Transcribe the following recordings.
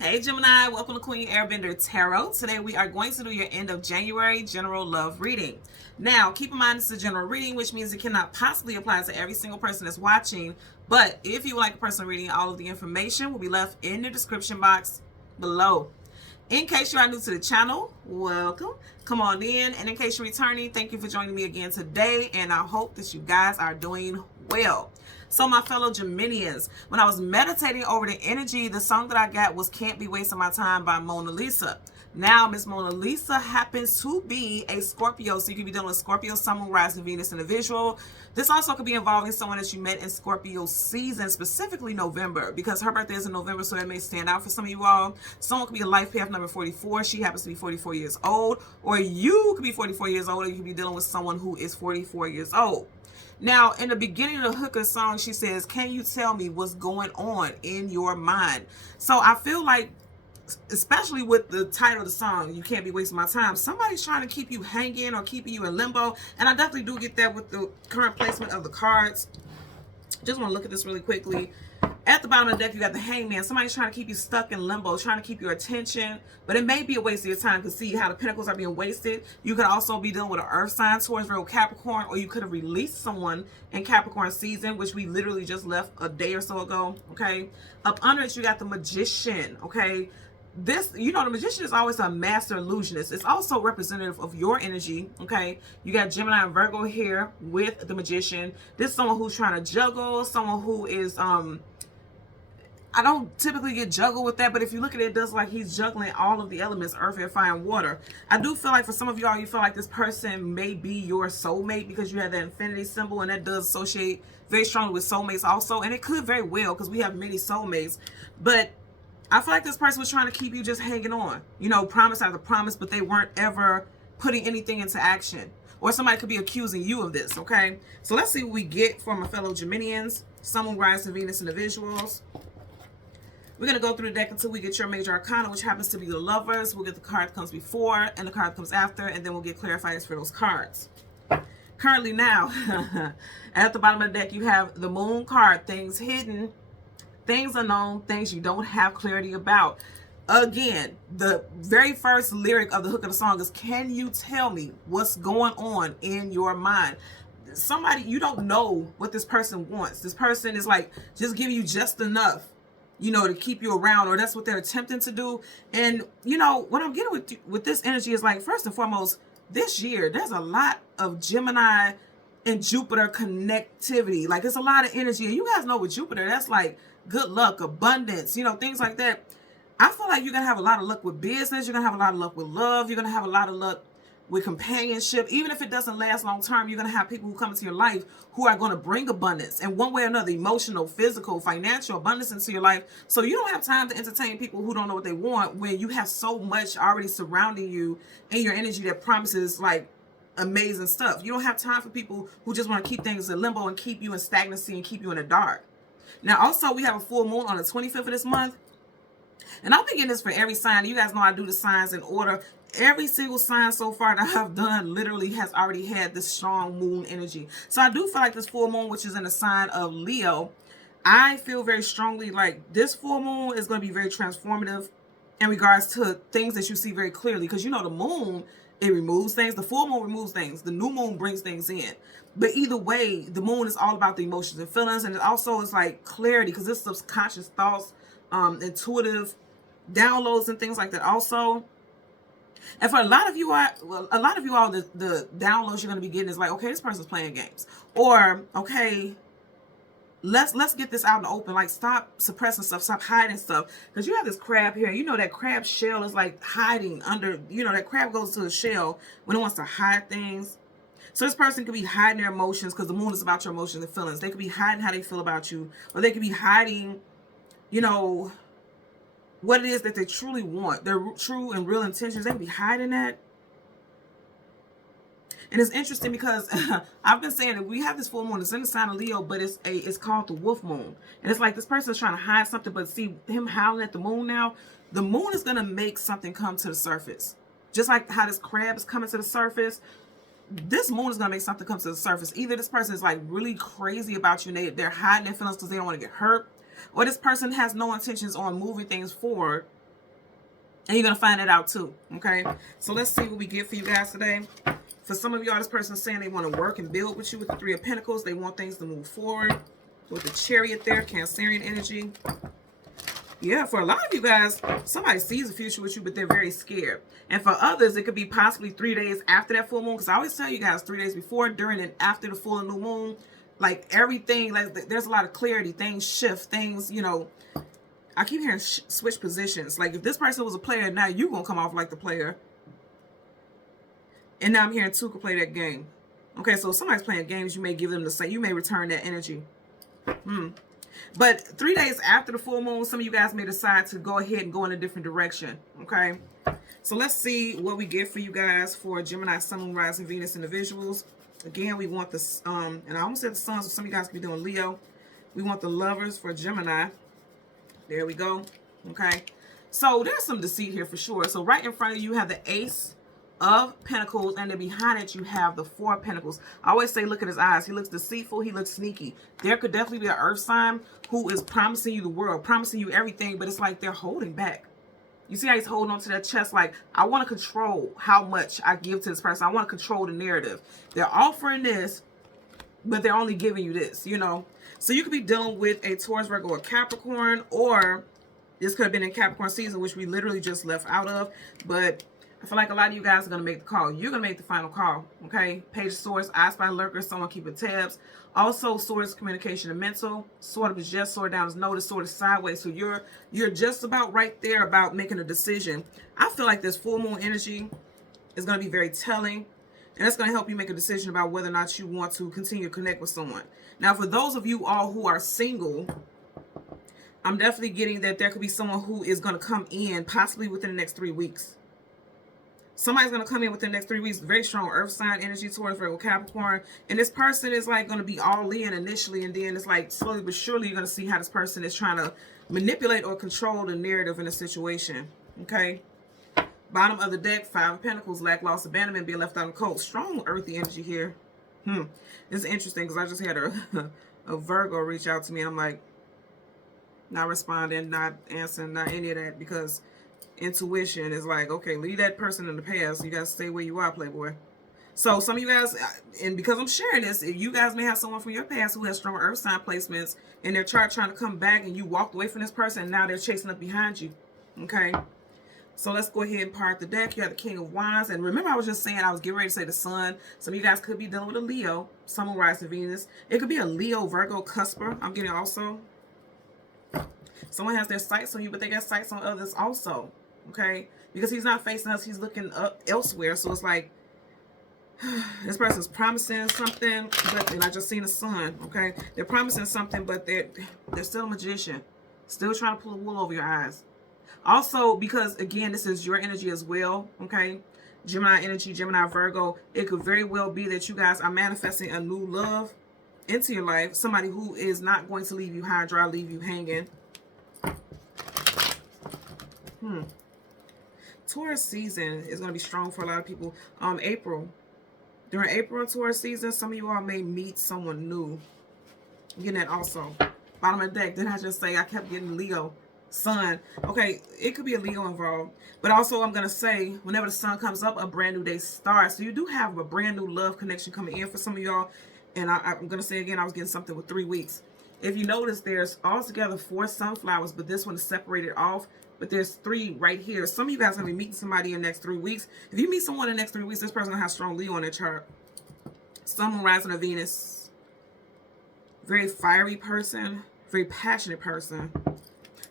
Hey Gemini, welcome to Queen Airbender Tarot. Today we are going to do your end of January general love reading. Now, keep in mind this is a general reading, which means it cannot possibly apply to every single person that's watching. But if you would like a personal reading, all of the information will be left in the description box below. In case you are new to the channel, welcome. Come on in. And in case you're returning, thank you for joining me again today. And I hope that you guys are doing well. So my fellow Geminians, when I was meditating over the energy, the song that I got was Can't Be Wasting My Time by Mona Lisa. Now, Miss Mona Lisa happens to be a Scorpio, so you could be dealing with Scorpio, Sun, Moon, Rising, Venus, individual. This also could be involving someone that you met in Scorpio season, specifically November, because her birthday is in November, so it may stand out for some of you all. Someone could be a life path number 44. She happens to be 44 years old, or you could be 44 years old, or you could be dealing with someone who is 44 years old. Now, in the beginning of the hook of the song, she says, can you tell me what's going on in your mind? So I feel like, especially with the title of the song, You Can't Be Wasting My Time, somebody's trying to keep you hanging or keeping you in limbo. And I definitely do get that with the current placement of the cards. Just want to look at this really quickly. At the bottom of the deck, you got the Hangman. Somebody's trying to keep you stuck in limbo, trying to keep your attention. But it may be a waste of your time to see how the pentacles are being wasted. You could also be dealing with an earth sign towards real Capricorn, or you could have released someone in Capricorn season, which we literally just left a day or so ago, okay? Up under it, you got the Magician, okay? This, you know, the Magician is always a master illusionist. It's also representative of your energy, okay? You got Gemini and Virgo here with the Magician. This is someone who's trying to juggle, someone who is, I don't typically get juggled with that, but if you look at it, it does like he's juggling all of the elements, earth, air, fire, and water. I do feel like for some of y'all, you feel like this person may be your soulmate because you have that infinity symbol, and that does associate very strongly with soulmates also, and it could very well because we have many soulmates. But I feel like this person was trying to keep you just hanging on, you know, promise after promise, but they weren't ever putting anything into action. Or somebody could be accusing you of this, okay? So let's see what we get from my fellow Geminians, Sun, Moon, Rising, Venus, individuals. We're going to go through the deck until we get your major arcana, which happens to be the Lovers. We'll get the card that comes before and the card that comes after, and then we'll get clarifiers for those cards. Currently now, at the bottom of the deck, you have the Moon card, things hidden, things unknown, things you don't have clarity about. Again, the very first lyric of the hook of the song is, can you tell me what's going on in your mind? Somebody, you don't know what this person wants. This person is like, just giving you just enough, you know, to keep you around, or that's what they're attempting to do. And, you know, what I'm getting with this energy is like, first and foremost, this year, there's a lot of Gemini and Jupiter connectivity. Like, it's a lot of energy. And you guys know with Jupiter, that's like good luck, abundance, you know, things like that. I feel like you're going to have a lot of luck with business. You're going to have a lot of luck with love. You're going to have a lot of luck with companionship. Even if it doesn't last long term, you're going to have people who come into your life who are going to bring abundance in one way or another, emotional, physical, financial abundance into your life. So you don't have time to entertain people who don't know what they want when you have so much already surrounding you in your energy that promises like amazing stuff. You don't have time for people who just want to keep things in limbo and keep you in stagnancy and keep you in the dark. Now, also, we have a full moon on the 25th of this month. And I'll be getting this for every sign. You guys know I do the signs in order. Every single sign so far that I've done literally has already had this strong moon energy. So I do feel like this full moon, which is in the sign of Leo, I feel very strongly like this full moon is going to be very transformative in regards to things that you see very clearly. Because, you know, the moon, it removes things. The full moon removes things. The new moon brings things in. But either way, the moon is all about the emotions and feelings. And it also is like clarity, because it's subconscious thoughts, intuitive downloads and things like that also. And for a lot of you all, the downloads you're going to be getting is like, okay, this person's playing games, or okay, let's get this out in the open. Like, stop suppressing stuff, stop hiding stuff, because you have this crab here. You know that crab shell is like hiding under. You know that crab goes to the shell when it wants to hide things. So this person could be hiding their emotions, because the moon is about your emotions and feelings. They could be hiding how they feel about you, or they could be hiding, you know, what it is that they truly want, their true and real intentions. They can be hiding that. And it's interesting because I've been saying that we have this full moon. It's in the sign of Leo, but it's called the wolf moon. And it's like this person is trying to hide something, but see him howling at the moon now. The moon is going to make something come to the surface. Just like how this crab is coming to the surface, this moon is going to make something come to the surface. Either this person is like really crazy about you they're hiding their feelings because they don't want to get hurt, or this person has no intentions on moving things forward And you're going to find it out too. Okay. So let's see what we get for you guys today. For some of y'all, this person is saying they want to work and build with you with the Three of Pentacles. They want things to move forward. With the Chariot there, Cancerian energy. Yeah, for a lot of you guys, somebody sees the future with you, but they're very scared. And for others, it could be possibly 3 days after that full moon. Because I always tell you guys 3 days before, during, and after the full and new moon. Like everything, like there's a lot of clarity. Things shift. Things, you know, I keep hearing switch positions. Like if this person was a player, now you're going to come off like the player. And now I'm hearing two could play that game. Okay, so if somebody's playing games, you may give them the same. You may return that energy. But 3 days after the full moon, some of you guys may decide to go ahead and go in a different direction. Okay, so let's see what we get for you guys for Gemini, Sun, Moon, Rising, Venus individuals. Again, we want the and I almost said the Sun, so some of you guys could be doing Leo. We want the Lovers for Gemini. There we go. Okay, so there's some deceit here for sure. So right in front of you have the Ace of Pentacles, and then behind it you have the Four of Pentacles. I always say look at his eyes. He looks deceitful. He looks sneaky. There could definitely be an earth sign who is promising you the world, promising you everything, but it's like they're holding back. You see how he's holding on to that chest like, I want to control how much I give to this person. I want to control the narrative. They're offering this, but they're only giving you this, you know. So you could be dealing with a Taurus, Virgo, or Capricorn, or this could have been in Capricorn season, which we literally just left out of, but I feel like a lot of you guys are going to make the call. You're going to make the final call, okay? Page of Swords, I Spy Lurker, someone keeping tabs. Also, Swords, communication and mental. Sword up is yes, sword down is notice, sword is sideways. So you're just about right there about making a decision. I feel like this full moon energy is going to be very telling. And that's going to help you make a decision about whether or not you want to continue to connect with someone. Now, for those of you all who are single, I'm definitely getting that there could be someone who is going to come in possibly within the next 3 weeks. Somebody's going to come in within the next 3 weeks. Very strong earth sign energy, Taurus, Virgo, Capricorn. And this person is like going to be all in initially. And then it's like slowly but surely you're going to see how this person is trying to manipulate or control the narrative in a situation. Okay. Bottom of the deck, Five of Pentacles, lack, loss, abandonment, being left out in the cold. Strong earthy energy here. This is interesting because I just had a Virgo reach out to me. And I'm like, not responding, not answering, not any of that, because intuition is like, okay, leave that person in the past. You guys stay where you are, Playboy. So some of you guys, and because I'm sharing this, if you guys may have someone from your past who has strong earth sign placements in their chart trying to come back, and you walked away from this person and now they're chasing up behind you. Okay, so let's go ahead and part the deck. You have the King of Wands, and remember I was just saying I was getting ready to say the Sun. Some of you guys could be dealing with a Leo, Sun, Moon, Rising, Venus. It could be a Leo, Virgo, Cusper. I'm getting also. Someone has their sights on you, but they got sights on others also. Okay, because he's not facing us, he's looking up elsewhere. So it's like this person's promising something, but and I just seen the Sun. Okay, they're promising something, but they're still a magician, still trying to pull the wool over your eyes. Also, because again, this is your energy as well. Okay, Gemini energy, Gemini, Virgo. It could very well be that you guys are manifesting a new love into your life, somebody who is not going to leave you high and dry, leave you hanging. Taurus season is going to be strong for a lot of people. April. During April and Taurus season, some of you all may meet someone new. I'm getting that also. Bottom of the deck. Didn't I just say I kept getting Leo, Sun? Okay, it could be a Leo involved. But also I'm going to say, whenever the Sun comes up, a brand new day starts. So you do have a brand new love connection coming in for some of y'all. And I'm going to say again, I was getting something with 3 weeks. If you notice, there's altogether 4 sunflowers, but this one is separated off. But there's 3 right here. Some of you guys are going to be meeting somebody in the next 3 weeks. If you meet someone in the next 3 weeks, this person will have strong Leo on their chart. Sun, Moon, Rising, or Venus. Very fiery person. Very passionate person.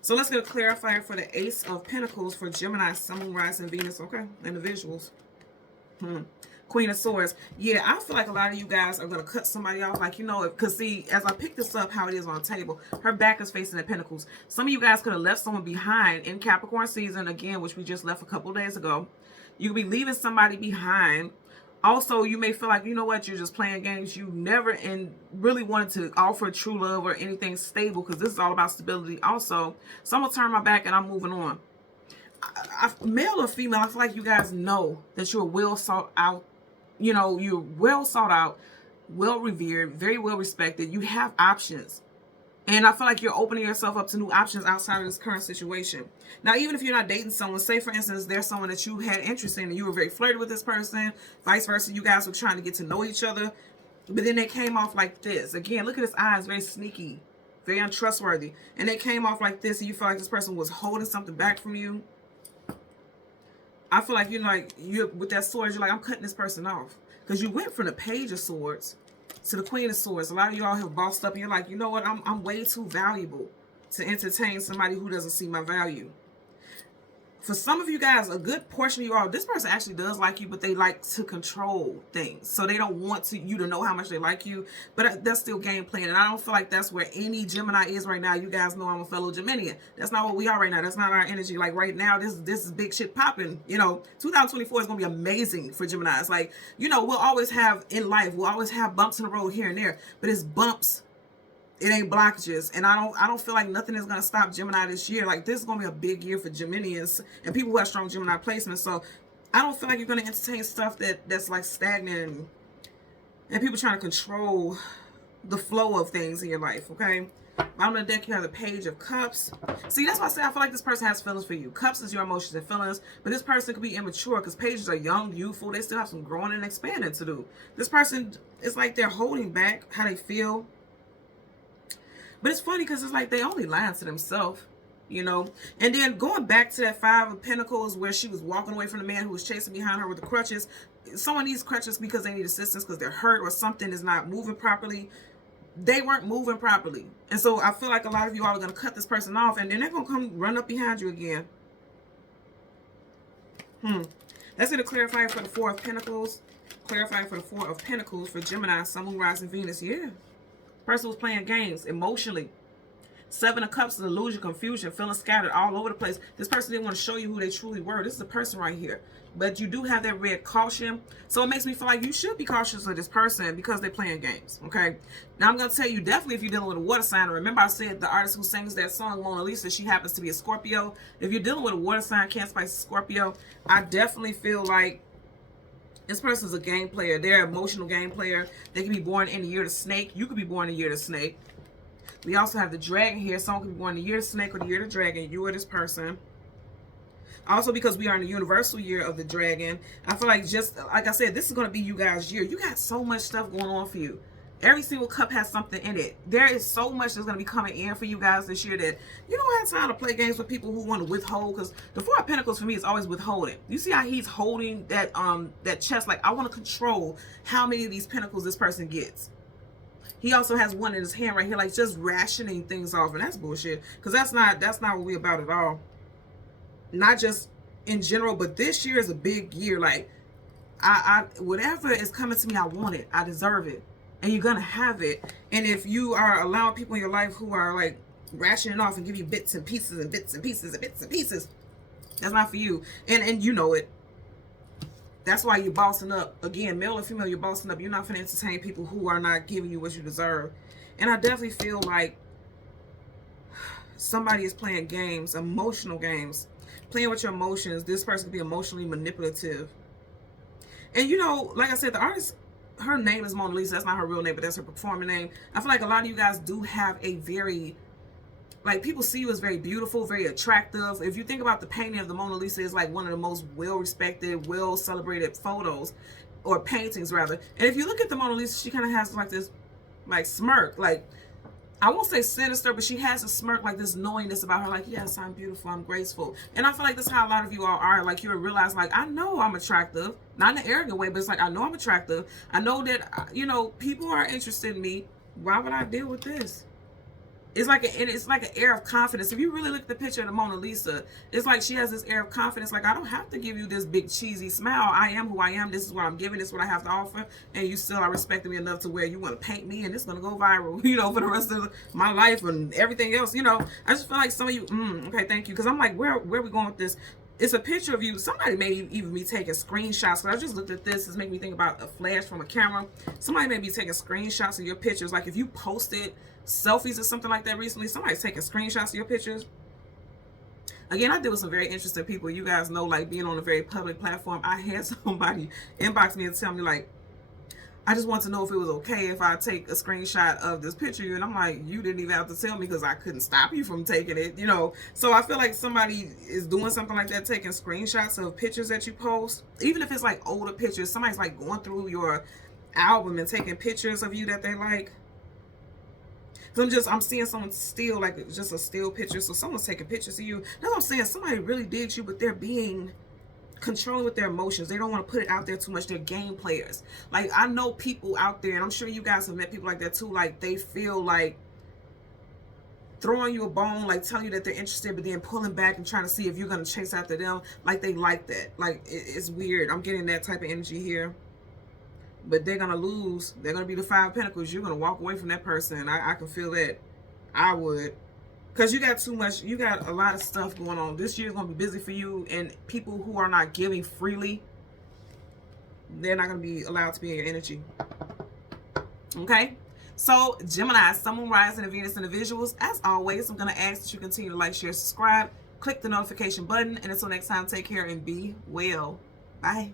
So let's get a clarifier for the Ace of Pentacles for Gemini, Sun, Moon, Rising, Venus. Okay, individuals. Queen of Swords. Yeah, I feel like a lot of you guys are going to cut somebody off. Like, you know, because see, as I pick this up, how it is on the table, her back is facing the Pentacles. Some of you guys could have left someone behind in Capricorn season, again, which we just left a couple days ago. You could be leaving somebody behind. Also, you may feel like, you know what, you're just playing games. You never and really wanted to offer true love or anything stable, because this is all about stability also. So I'm going to turn my back and I'm moving on. Male or female, I feel like you guys know that you're well sought out. You know, you're well sought out, well revered, very well respected. You have options. And I feel like you're opening yourself up to new options outside of this current situation. Now, even if you're not dating someone, say for instance, there's someone that you had interest in and you were very flirty with this person, vice versa, you guys were trying to get to know each other, but then they came off like this. Again, look at his eyes, very sneaky, very untrustworthy. And they came off like this and you feel like this person was holding something back from you. I feel like you're with that sword, you're like, I'm cutting this person off. Because you went from the Page of Swords to the Queen of Swords. A lot of y'all have bossed up and you're like, you know what, I'm way too valuable to entertain somebody who doesn't see my value. For some of you guys, a good portion of you all, this person actually does like you, but they like to control things. So they don't want you to know how much they like you, but that's still game playing. And I don't feel like that's where any Gemini is right now. You guys know I'm a fellow Geminian. That's not what we are right now. That's not our energy. Like right now, this is big shit popping. You know, 2024 is going to be amazing for Geminis. Like, you know, we'll always have in life, we'll always have bumps in the road here and there, but it's bumps. It ain't blockages, and I don't feel like nothing is gonna stop Gemini this year. Like this is gonna be a big year for Geminians and people who have strong Gemini placements. So I don't feel like you're gonna entertain stuff that's like stagnant and people trying to control the flow of things in your life. Okay, bottom of the deck you have the Page of Cups. See, that's why I say I feel like this person has feelings for you. Cups is your emotions and feelings, but this person could be immature because Pages are young, youthful. They still have some growing and expanding to do. This person is like they're holding back how they feel. But it's funny because it's like they only lying to themselves, you know. And then going back to that Five of Pentacles where she was walking away from the man who was chasing behind her with the crutches. Someone needs crutches because they need assistance because they're hurt or something is not moving properly. They weren't moving properly. And so I feel like a lot of you all are going to cut this person off and then they're going to come run up behind you again. That's going to clarify for the Four of Pentacles. Clarify for the Four of Pentacles for Gemini, Sun, Moon, Rising, Venus. Yeah. Person was playing games emotionally. Seven of Cups is illusion, confusion, feeling scattered all over the place. This person didn't want to show you who they truly were. This is a person right here. But you do have that red caution. So it makes me feel like you should be cautious of this person because they're playing games. Okay. Now I'm going to tell you definitely if you're dealing with a water sign. Remember I said the artist who sings that song, Mona Lisa, she happens to be a Scorpio. If you're dealing with a water sign, Cancer, Pisces, Scorpio, I definitely feel like this person's a game player. They're an emotional game player. They can be born in the year of the snake. You could be born in the year of the snake. We also have the dragon here. Someone could be born in the year of the snake or the year of the dragon. You or this person. Also, because we are in the universal year of the dragon, I feel like just, like I said, this is going to be you guys' year. You got so much stuff going on for you. Every single cup has something in it. There is so much that's going to be coming in for you guys this year that you don't have time to play games with people who want to withhold. Because the Four of Pentacles for me is always withholding. You see how he's holding that that chest, like I want to control how many of these pentacles this person gets. He also has one in his hand right here, like just rationing things off, and that's bullshit. Because that's not what we're about at all. Not just in general, but this year is a big year. Like I whatever is coming to me, I want it. I deserve it. And you're gonna have it. And if you are allowing people in your life who are like rationing off and give you bits and pieces and bits and pieces and bits and pieces, that's not for you. And you know it. That's why you're bossing up. Again, male or female, you're bossing up. You're not gonna entertain people who are not giving you what you deserve. And I definitely feel like somebody is playing games, emotional games, playing with your emotions. This person could be emotionally manipulative. And you know, like I said, the artist, her name is Mona Lisa. That's not her real name, but that's her performing name. I feel like a lot of you guys do have a very, like, people see you as very beautiful, very attractive. If you think about the painting of the Mona Lisa, is like one of the most well-respected, well-celebrated photos, or paintings rather. And if you look at the Mona Lisa, she kind of has like this, like, smirk. Like, I won't say sinister, but she has a smirk, like this knowingness about her, like, yes, I'm beautiful, I'm graceful. And I feel like that's how a lot of you all are. Like, you realize, like, I know I'm attractive. Not in an arrogant way, but it's like, I know I'm attractive. I know that, you know, people are interested in me. Why would I deal with this? It's like an air of confidence. If you really look at the picture of the Mona Lisa, it's like she has this air of confidence. Like, I don't have to give you this big cheesy smile. I am who I am. This is what I'm giving. This is what I have to offer. And you still are respecting me enough to where you want to paint me, and it's going to go viral, you know, for the rest of my life and everything else. You know, I just feel like some of you, okay, thank you. Because I'm like, where are we going with this? It's a picture of you. Somebody may even be taking screenshots. So I just looked at this. It's making me think about a flash from a camera. Somebody may be taking screenshots of your pictures. Like if you posted selfies or something like that recently, somebody's taking screenshots of your pictures. Again, I deal with some very interesting people. You guys know, like, being on a very public platform, I had somebody inbox me and tell me, like, I just want to know if it was okay if I take a screenshot of this picture of you. And I'm like, you didn't even have to tell me because I couldn't stop you from taking it, you know. So I feel like somebody is doing something like that, taking screenshots of pictures that you post. Even if it's like older pictures, somebody's like going through your album and taking pictures of you that they like. I'm seeing someone steal, like just a still picture. So someone's taking pictures of you. That's what I'm saying. Somebody really digs you, but they're being controlling with their emotions. They don't want to put it out there too much. They're game players. Like, I know people out there, and I'm sure you guys have met people like that too. Like, they feel like throwing you a bone, like telling you that they're interested, but then pulling back and trying to see if you're going to chase after them. Like, they like that. Like, it's weird. I'm getting that type of energy here. But they're going to lose. They're going to be the 5 of Pentacles. You're going to walk away from that person. I can feel that. I would. Because you got too much, you got a lot of stuff going on. This year is going to be busy for you, and people who are not giving freely, they're not going to be allowed to be in your energy. Okay? So, Gemini, Sun, Moon, Rising, and Venus in the visuals. As always, I'm going to ask that you continue to like, share, subscribe, click the notification button, and until next time, take care and be well. Bye.